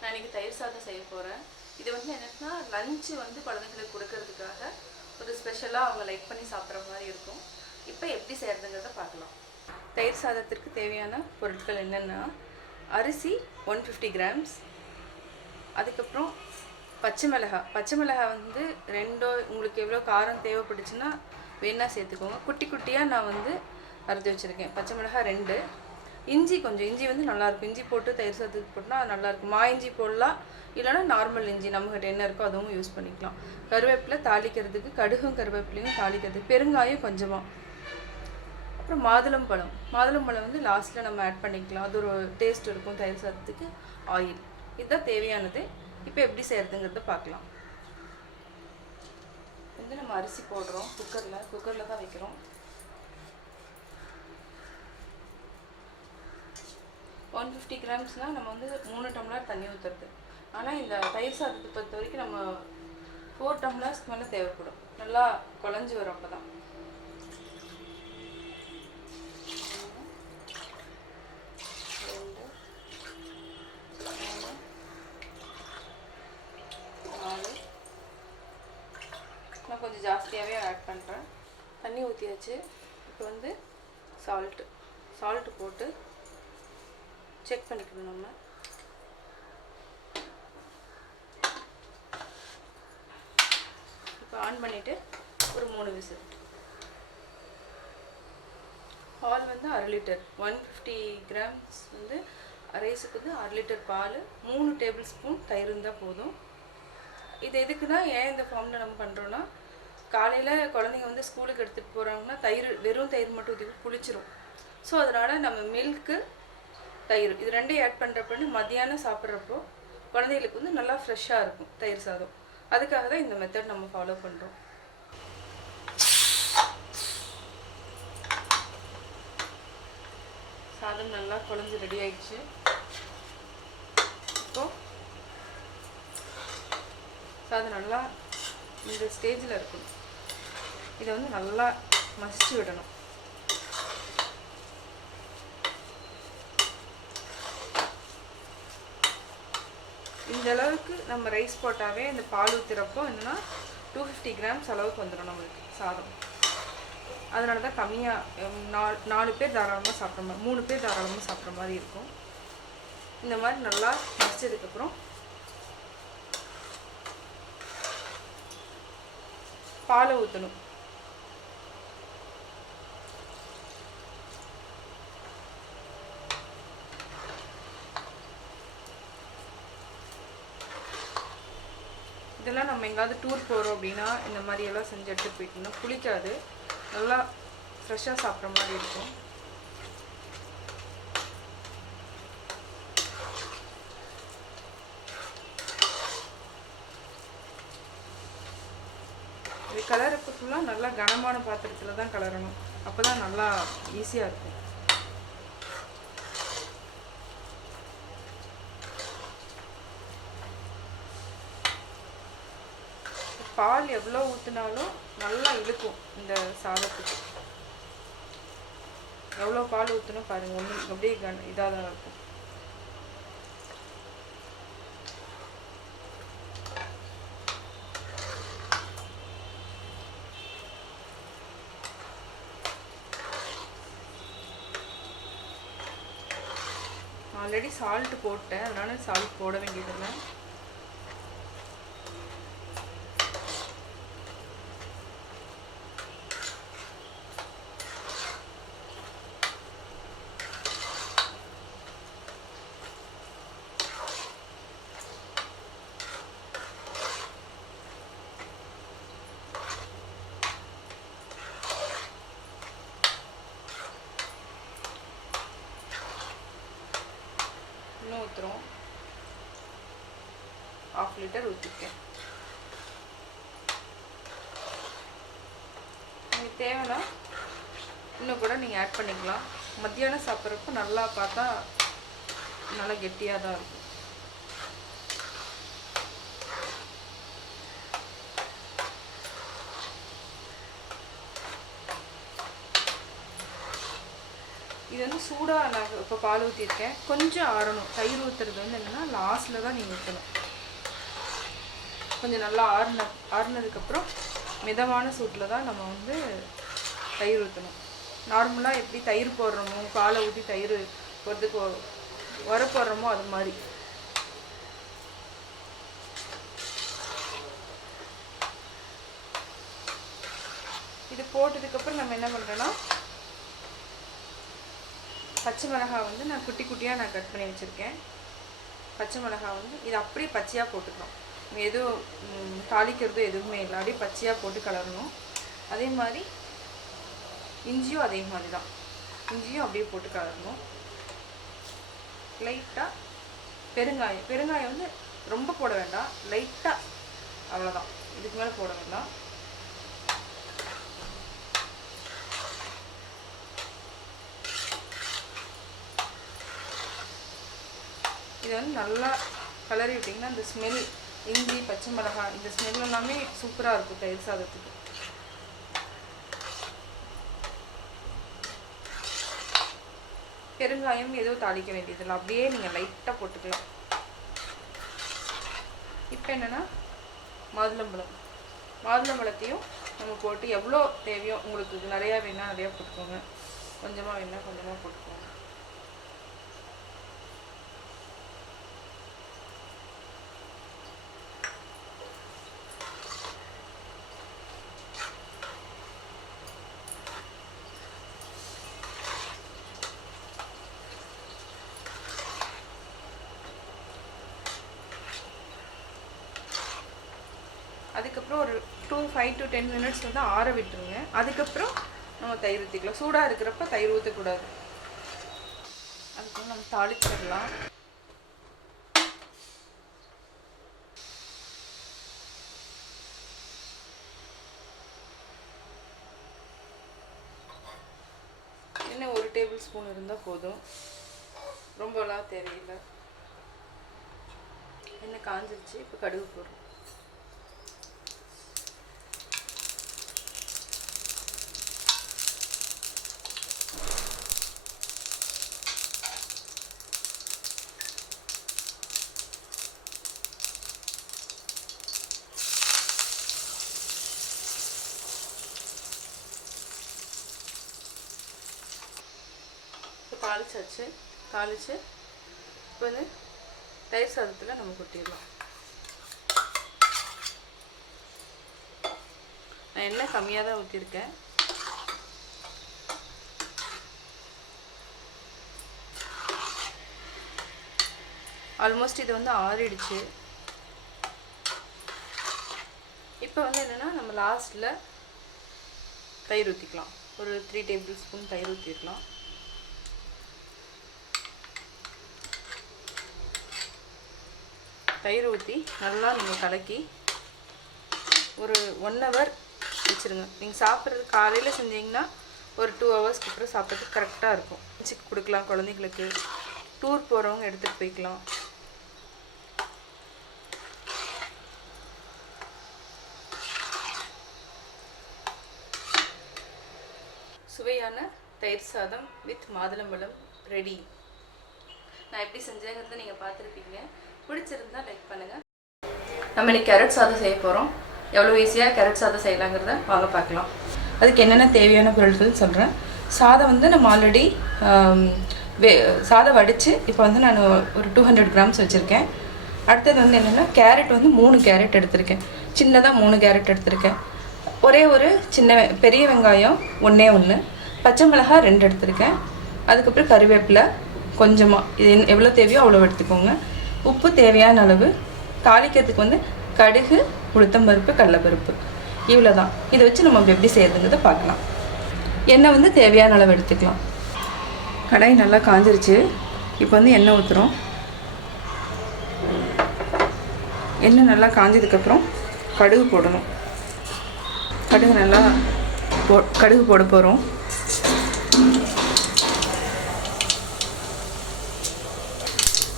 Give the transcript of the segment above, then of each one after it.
நான் இன்றைக்கி தயிர் சாதம் செய்ய போகிறேன். இது வந்து என்னென்னா லஞ்சு வந்து குழந்தைங்களுக்கு கொடுக்கறதுக்காக ஒரு ஸ்பெஷலாக அவங்க லைக் பண்ணி சாப்பிட்ற மாதிரி இருக்கும். இப்போ எப்படி செய்கிறதுங்கிறத பார்க்கலாம். தயிர் சாதத்திற்கு தேவையான பொருட்கள் என்னென்னா அரிசி 150 கிராம்ஸ், அதுக்கப்புறம் பச்சை மிளகாய் வந்து ரெண்டோ, உங்களுக்கு எவ்வளோ காரம் தேவைப்பட்டுச்சுன்னா வேணால் சேர்த்துக்கோங்க. குட்டி குட்டியாக நான் வந்து அறுத்து வச்சுருக்கேன். பச்சை மிளகாய் 2, இஞ்சி இஞ்சி வந்து நல்லாயிருக்கும். இஞ்சி போட்டு தயிர் சாதத்துக்கு போட்டால் அது நல்லாயிருக்கும். இஞ்சி போடலாம், இல்லைனா நார்மல் இஞ்சி நம்மகிட்ட என்ன இருக்கோ அதுவும் யூஸ் பண்ணிக்கலாம். கருவேப்பிலை தாளிக்கிறதுக்கு, கடுகும் கருவேப்பிலையும் தாளிக்கிறதுக்கு, பெருங்காயம் கொஞ்சமாக, அப்புறம் மாதுளம்பழம் வந்து லாஸ்ட்டில் நம்ம ஆட் பண்ணிக்கலாம். அது ஒரு டேஸ்ட் இருக்கும் தயிர் சாதத்துக்கு. ஆயில், இதுதான் தேவையானது. இப்போ எப்படி செய்கிறதுங்கிறத பார்க்கலாம். வந்து நம்ம அரிசி போடுறோம் குக்கரில் தான் வைக்கிறோம். 150 கிராம்ஸ்னால் நம்ம வந்து 3 டம்ளர் தண்ணி ஊற்றுறது. ஆனால் இந்த தயிர் சாதத்தை பொறுத்த வரைக்கும் நம்ம 4 டம்ளர்ஸ்க்கு மேலே தேவைப்படும். நல்லா குழஞ்சி வரும். அப்போ தான் 4 நான் கொஞ்சம் ஜாஸ்தியாகவே ஆட் பண்ணுறேன். தண்ணி ஊற்றியாச்சு. இப்போ வந்து சால்ட்டு போட்டு செக் பண்ணிக்கணும். நம்ம இப்போ ஆன் பண்ணிவிட்டு ஒரு 3 விசில். பால் வந்து 1/2 லிட்டர், 150 கிராம்ஸ் வந்து ரைஸுக்கு வந்து 1/2 லிட்டர் பால், 3 டேபிள் ஸ்பூன் தயிர் இருந்தால் போதும். இது எதுக்குன்னா, ஏன் இந்த ஃபார்மில் நம்ம பண்ணுறோன்னா, காலையில் குழந்தைங்க வந்து ஸ்கூலுக்கு எடுத்துகிட்டு போகிறாங்கன்னா வெறும் தயிர் மட்டும் ஊற்றி புளிச்சிரும். ஸோ அதனால் நம்ம மில்க்கு, தயிர் இது ரெண்டையும் ஆட் பண்ணுறப்பன்னு மத்தியானம் சாப்பிட்றப்போ குழந்தைகளுக்கு வந்து நல்லா ஃப்ரெஷ்ஷாக இருக்கும் தயிர் சாதம். அதுக்காக தான் இந்த மெத்தட் நம்ம ஃபாலோ பண்ணுறோம். சாதம் நல்லா குழஞ்சி ரெடி ஆயிடுச்சு. இப்போது சாதம் நல்லா இந்த ஸ்டேஜில் இருக்கும். இதை வந்து நல்லா மசிச்சு விடணும். இந்த அளவுக்கு நம்ம ரைஸ் போட்டாவே இந்த பால் ஊற்றுறப்போ என்னென்னா 250 கிராம்ஸ் அளவுக்கு வந்துடும் நம்மளுக்கு சாதம். அதனால தான் கம்மியாக 4 பேர் தாராளமாக சாப்பிட்ற மாதிரி, 3 பேர் தாராளமாக சாப்பிட்ற மாதிரி இருக்கும். இந்த மாதிரி நல்லா மசிச்சதுக்கப்புறம் பாலை ஊற்றணும். இதெல்லாம் நம்ம எங்கேயாவது டூர் போகிறோம் அப்படின்னா இந்த மாதிரியெல்லாம் செஞ்சு எடுத்துகிட்டு போயிட்டோம்னா புளிக்காது, நல்லா ஃப்ரெஷ்ஷாக சாப்பிட்ற மாதிரி இருக்கும். இது கலருக்கு ஃபுல்லாக நல்லா கனமான பாத்திரத்தில் தான் கலரணும். அப்போ தான் நல்லா ஈஸியாக இருக்கும். பால் எவ்வளோ ஊற்றினாலும் நல்லா இழுக்கும் இந்த சாதத்துக்கு. எவ்வளோ பால் ஊற்றணும் பாருங்கள், ஒன்று அப்படியே இதாக தான் இருக்கும். ஆல்ரெடி சால்ட்டு போட்டேன், அதனால சால்ட் போட வேண்டியதில்லை. இன்னும் ஊற்றுறோம். 1/2 லிட்டர் ஊற்றிருக்கேன். உங்களுக்கு தேவைன்னா இன்னும் கூட நீங்கள் ஆட் பண்ணிக்கலாம். மத்தியானம் சாப்பிட்றப்போ நல்லா பார்த்தா நல்லா கெட்டியாக தான் இருக்கும். இது வந்து சூடாக நான் இப்போ பால் ஊற்றிருக்கேன், கொஞ்சம் ஆறணும். தயிர் ஊற்றுறது வந்து என்னென்னா லாஸ்ட்டில் தான் நீங்கள் ஊற்றணும். கொஞ்சம் நல்லா ஆறுனதுக்கப்புறம் மிதமான சூட்டில் தான் நம்ம வந்து தயிர் ஊற்றணும். நார்மலாக எப்படி தயிர் போடுறோமோ, பாலை ஊற்றி தயிர் போடுறதுக்கு உர போடுறோமோ அது மாதிரி. இது போட்டதுக்கப்புறம் நம்ம என்ன பண்ணுறோன்னா, பச்சை மிளகாய் வந்து நான் குட்டி குட்டியாக நான் கட் பண்ணி வச்சுருக்கேன். பச்சை மிளகாய் வந்து இது அப்படியே பச்சையாக போட்டுக்கலாம். எதுவும் தாளிக்கிறது எதுவுமே இல்லை, அப்படியே பச்சையாக போட்டு கலரணும். அதே மாதிரி இஞ்சியும் அதே மாதிரி தான், இஞ்சியும் அப்படியே போட்டு கலரணும். லைட்டாக பெருங்காயம் வந்து ரொம்ப போட வேண்டாம், லைட்டாக, அவ்வளோதான். இதுக்கு மேலே போட வேண்டாம். இதை வந்து நல்லா கலரி விட்டிங்கன்னா இந்த ஸ்மெல், இஞ்சி பச்சை மிளகாய் இந்த ஸ்மெல் எல்லாமே சூப்பராக இருக்கும் தயிர் சாதத்துக்கு. பெருங்காயம் எதுவும் தாளிக்க வேண்டியதில்லை, அப்படியே நீங்கள் லைட்டாக போட்டுக்கலாம். இப்போ என்னென்னா மாதுளம்பழத்தையும் நம்ம போட்டு எவ்வளோ தேவையோ உங்களுக்கு, நிறையா வேணால் நிறையா போட்டுக்கோங்க, கொஞ்சமாக வேணால் கொஞ்சமாக போட்டுக்கோங்க. அதுக்கப்புறம் ஒரு 5 to 10 minutes வந்து ஆற விட்டுருங்க. அதுக்கப்புறம் நம்ம தயிர் ஊற்றிக்கலாம். சூடாக இருக்கிறப்ப தயிர் ஊற்றக்கூடாது. அதுக்கப்புறம் நம்ம தாளிச்சிடலாம். என்ன 1 டேபிள் ஸ்பூன் இருந்தால் போதும், ரொம்பலாம் தேவையில்லை. எண்ணெய் காஞ்சிருச்சு, இப்போ கடுகு போடுறோம். தாளிச்சு இப்போ வந்து தயிர் சாதத்தில் நம்ம கொட்டிடலாம். நான் எண்ணெய் கம்மியாக தான் ஊற்றிருக்கேன். ஆல்மோஸ்ட் இது வந்து ஆறிடுச்சு. இப்போ வந்து என்னென்னா நம்ம லாஸ்ட்டில் தயிர் ஊற்றிக்கலாம். ஒரு 3 டேபிள் ஸ்பூன் தயிர் ஊற்றிடலாம். தயிர் ஊற்றி நல்லா நீங்கள் கலக்கி ஒரு 1 hour வச்சுருங்க. நீங்கள் சாப்பிட்றது காலையில் செஞ்சிங்கன்னா ஒரு 2 hours அப்புறம் சாப்பிட்றதுக்கு கரெக்டாக இருக்கும். லஞ்சுக்கு கொடுக்கலாம், குழந்தைங்களுக்கு, டூர் போகிறவங்க எடுத்துகிட்டு போய்க்கலாம். சுவையான தயிர் சாதம் வித் மாதுளம்பழம் ரெடி. நான் எப்படி செஞ்சேங்கிறத நீங்கள் பார்த்துருப்பீங்க. பிடிச்சிருந்தா லைக் பண்ணுங்கள். நம்ம இன்னைக்கு கேரட் சாதம் செய்ய போகிறோம். எவ்வளோ ஈஸியாக கேரட் சாதம் செய்யலாங்கிறத வாங்க பார்க்கலாம். அதுக்கு என்னென்ன தேவையான பொருட்கள் சொல்கிறேன். சாதம் வந்து நம்ம ஆல்ரெடி சாதம் வடித்து இப்போ வந்து நான் ஒரு 200 grams வச்சுருக்கேன். அடுத்தது வந்து என்னென்னா கேரட் வந்து 3 கேரட் எடுத்திருக்கேன். சின்னதாக 3 கேரட் எடுத்திருக்கேன். ஒரே ஒரு பெரிய வெங்காயம் 1 பச்சை மிளகாய் 2 எடுத்திருக்கேன். அதுக்கப்புறம் கருவேப்பிலை கொஞ்சமாக, இது எவ்வளோ தேவையோ அவ்வளோ எடுத்துக்கோங்க. உப்பு தேவையான அளவு. தாளிக்கிறதுக்கு வந்து கடுகு, உளுத்தம்பருப்பு, கடலைப்பருப்பு, இவ்வளோ தான். இதை வச்சு நம்ம எப்படி செய்யறதுங்கிறத பார்க்கலாம். எண்ணெய் வந்து தேவையான அளவு எடுத்துக்கலாம். கடாய் நல்லா காஞ்சிருச்சு. இப்போ வந்து எண்ணெய் ஊற்றுறோம். எண்ணெய் நல்லா காஞ்சதுக்கப்புறம் கடுகு போடணும். கடுகு போட போகிறோம்.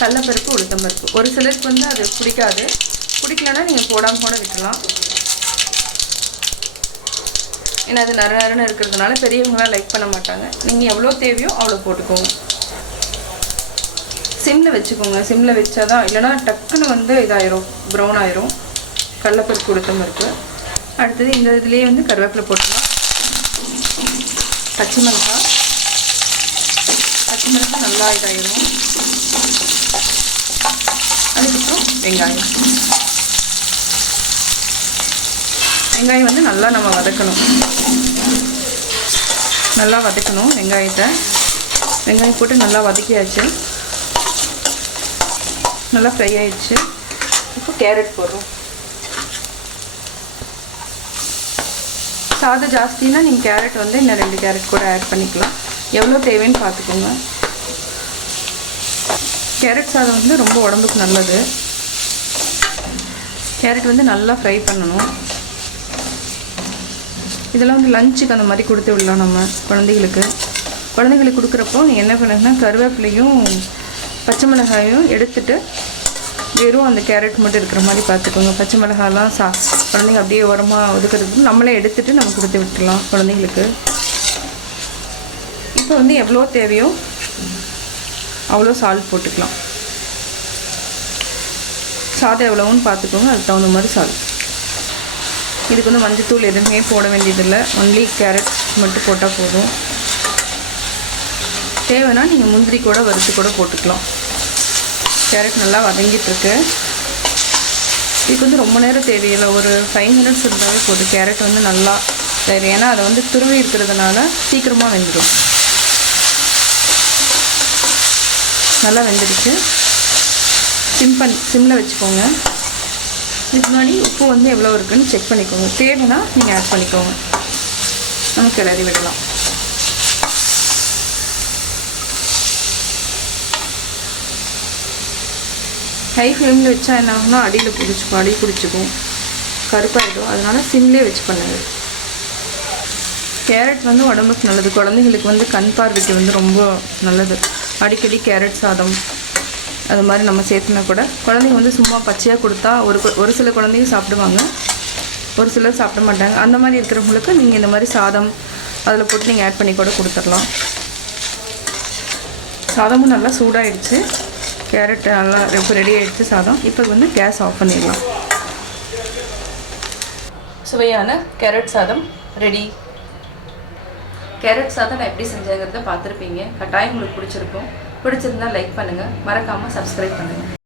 கடலைப்பருப்பு, உளுத்தம்பருப்பு. ஒரு சிலருக்கு வந்து அது பிடிக்கலன்னா நீங்கள் போடாமல் கூட விட்டுலாம். ஏன்னா அது நறுன்னு இருக்கிறதுனால பெரியவங்களாம் லைக் பண்ண மாட்டாங்க. நீங்கள் எவ்வளோ தேவையோ அவ்வளோ போட்டுக்கோங்க. சிம்மில் வச்சுக்கோங்க. சிம்மில் வச்சா தான், இல்லைனா டக்குன்னு வந்து இதாயிரும், ப்ரௌன் ஆயிரும். கடலைப்பருப்பு உளுத்தம் பருப்பு. அடுத்தது இந்த இதுலேயே வந்து கருவேப்பிலை போட்டுக்கலாம். பச்சை மிளகாய் நல்லா இதாயிரும். அதுக்கப்புறம் வெங்காயம் வந்து நல்லா நம்ம வதக்கணும். வெங்காயத்தை வெங்காயம் போட்டு நல்லா வதக்கியாச்சு. நல்லா ஃப்ரை ஆயிடுச்சு. இப்போ கேரட் போடுறோம். சாதம் ஜாஸ்தின்னா நீங்கள் கேரட் வந்து இன்னும் 2 கேரட் கூட ஆட் பண்ணிக்கலாம். எவ்வளோ தேவைன்னு பார்த்துக்கோங்க. கேரட் சாதம் வந்து ரொம்ப உடம்புக்கு நல்லது. கேரட் வந்து நல்லா ஃப்ரை பண்ணணும். இதெல்லாம் வந்து லஞ்சுக்கு அந்த மாதிரி கொடுத்து விடலாம் நம்ம குழந்தைங்களுக்கு கொடுக்குறப்போ நீங்கள் என்ன பண்ணுங்கன்னா கருவேப்பிலையும் பச்சை மிளகாயும் எடுத்துட்டு வெறும் அந்த கேரட் மட்டும் இருக்கிற மாதிரி பார்த்துக்கோங்க. பச்சை மிளகாலாம் குழந்தைங்க அப்படியே உரமாக ஒதுக்கிறதுக்கு நம்மளே எடுத்துகிட்டு நம்ம கொடுத்து விட்டுடலாம் குழந்தைங்களுக்கு. இப்போ வந்து எவ்வளோ தேவையோ அவ்வளோ சால்ட் போட்டுக்கலாம். சாதம் எவ்வளோன்னு பார்த்துக்கோங்க, அதுக்கு தகுந்த மாதிரி சால்ட். இதுக்கு வந்து மஞ்சத்தூள் எதுவுமே போட வேண்டியதில்லை. ஒன்லி கேரட் மட்டும் போட்டால் போதும். தேவைன்னா நீங்கள் முந்திரி கூட வறுத்து கூட போட்டுக்கலாம். கேரட் நல்லா வதங்கிட்டுருக்கு. இதுக்கு வந்து ரொம்ப நேரம் தேவையில்லை, ஒரு 5 மினிட்ஸ் இருந்தாவே போதும். கேரட் வந்து நல்லா தேவை, ஏன்னா அதை வந்து துருவி இருக்கிறதுனால சீக்கிரமாக வெந்துடும். நல்லா வெந்துடுச்சு. சிம்மில் வச்சுக்கோங்க. இதுக்கு முன்னாடி உப்பு வந்து எவ்வளோ இருக்குதுன்னு செக் பண்ணிக்கோங்க. தேவைன்னா நீங்கள் ஆட் பண்ணிக்கோங்க. நம்ம கிளறி விடலாம். ஹை ஃப்ளேமில் வச்சா என்ன ஆகும்னா அடி பிடிச்சிக்கும், கருப்பாயிடும். அதனால் சிம்லேயே வச்சு பண்ணுங்க. கேரட் வந்து உடம்புக்கு நல்லது. குழந்தைங்களுக்கு வந்து கண் பார்வைக்கு வந்து ரொம்ப நல்லது. அடிக்கடி கேரட் சாதம் அது மாதிரி நம்ம சேர்த்துனா கூட குழந்தைங்க வந்து சும்மா பச்சையாக கொடுத்தா ஒரு சில குழந்தைங்க சாப்பிடுவாங்க, ஒரு சிலர் சாப்பிட மாட்டாங்க. அந்த மாதிரி இருக்கிறவங்களுக்கு நீங்கள் இந்த மாதிரி சாதம் அதில் போட்டு நீங்கள் ஆட் பண்ணி கூட கொடுத்துடலாம். சாதமும் நல்லா சூடாகிடுச்சு. கேரட் நல்லா இப்போ ரெடி ஆகிடுச்சு சாதம். இப்போ வந்து கேஸ் ஆஃப் பண்ணிடலாம். சுவையான கேரட் சாதம் ரெடி. கேரட் சாதம் நான் எப்படி செஞ்சேங்கிறத பார்த்துருப்பீங்க. கட்டாயம் உங்களுக்கு பிடிச்சிருக்கும். பிடிச்சிருந்தா லைக் பண்ணுங்கள், மறக்காமல் சப்ஸ்கிரைப் பண்ணுங்கள்.